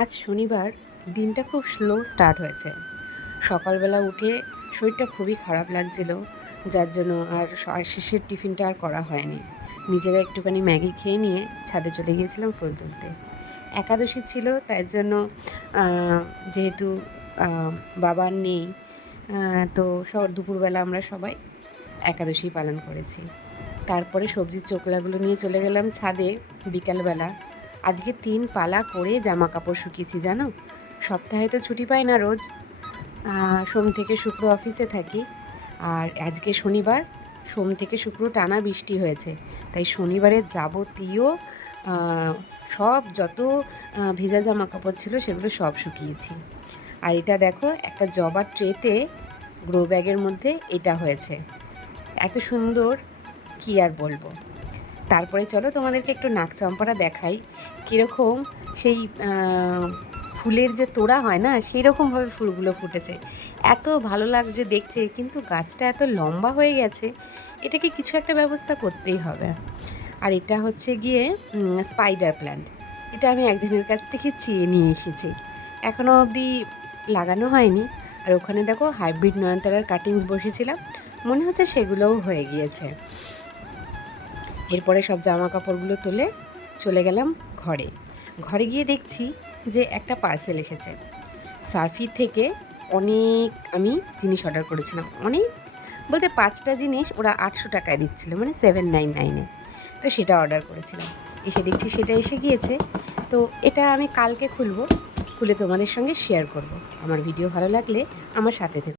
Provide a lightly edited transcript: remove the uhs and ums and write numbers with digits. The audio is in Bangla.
আজ শনিবার, দিনটা খুব স্লো স্টার্ট হয়েছে। সকালবেলা উঠে শরীরটা খুবই খারাপ লাগছিল, যার জন্য আর শেষের টিফিনটা আর করা হয়নি। নিজেরা একটুখানি ম্যাগি খেয়ে নিয়ে ছাদে চলে গিয়েছিলাম ফুল তুলতে। একাদশী ছিল, তাই জন্য যেহেতু বাবা নেই, তো দুপুরবেলা আমরা সবাই একাদশী পালন করেছি। তারপরে সবজির চোকলাগুলো নিয়ে চলে গেলাম ছাদে বিকালবেলা। আজকে 3 পালা করে জামা কাপড় শুকিয়েছি জানো। সপ্তাহে তো ছুটি পাই না রোজ, সোম থেকে শুক্র অফিসে থাকি। আর আজকে শনিবার, সোম থেকে শুক্র টানা বৃষ্টি হয়েছে, তাই শনিবারের যাবতীয় সব যত ভেজা জামা কাপড় ছিল সেগুলো সব শুকিয়েছি। আর এটা দেখো, একটা জবার ট্রেতে গ্রো ব্যাগের মধ্যে এটা হয়েছে, এত সুন্দর, কি আর বলবো। তারপরে চলো তোমাদেরকে একটু নাকচম্পাটা দেখাই, কীরকম সেই ফুলের যে তোড়া হয় না, সেই রকমভাবে ফুলগুলো ফুটেছে। এত ভালো লাগছে দেখছে, কিন্তু গাছটা এত লম্বা হয়ে গেছে, এটাকে কিছু একটা ব্যবস্থা করতেই হবে। আর এটা হচ্ছে গিয়ে স্পাইডার প্ল্যান্ট। এটা আমি একজনের কাছ থেকে চেয়ে নিয়ে এসেছি, এখনও অবধি লাগানো হয়নি। আর ওখানে দেখো হাইব্রিড নয়নতারার কাটিংস বসেছিলাম, মনে হচ্ছে সেগুলোও হয়ে গিয়েছে। এরপরে সব জামা কাপড়গুলো তুলে চলে গেলাম ঘরে। ঘরে গিয়ে দেখছি যে একটা পার্সেল এসেছে। সার্ফি থেকে অনেক আমি জিনিস অর্ডার করেছিলাম, অনেক বলতে 5টা জিনিস ওরা 800 টাকায় দিচ্ছিলো, মানে 799-এ। তো সেটা অর্ডার করেছিলাম, এসে দেখছি সেটা এসে গিয়েছে। তো এটা আমি কালকে খুলে তোমাদের সঙ্গে শেয়ার করব। আমার ভিডিও ভালো লাগলে আমার সাথে থেকো।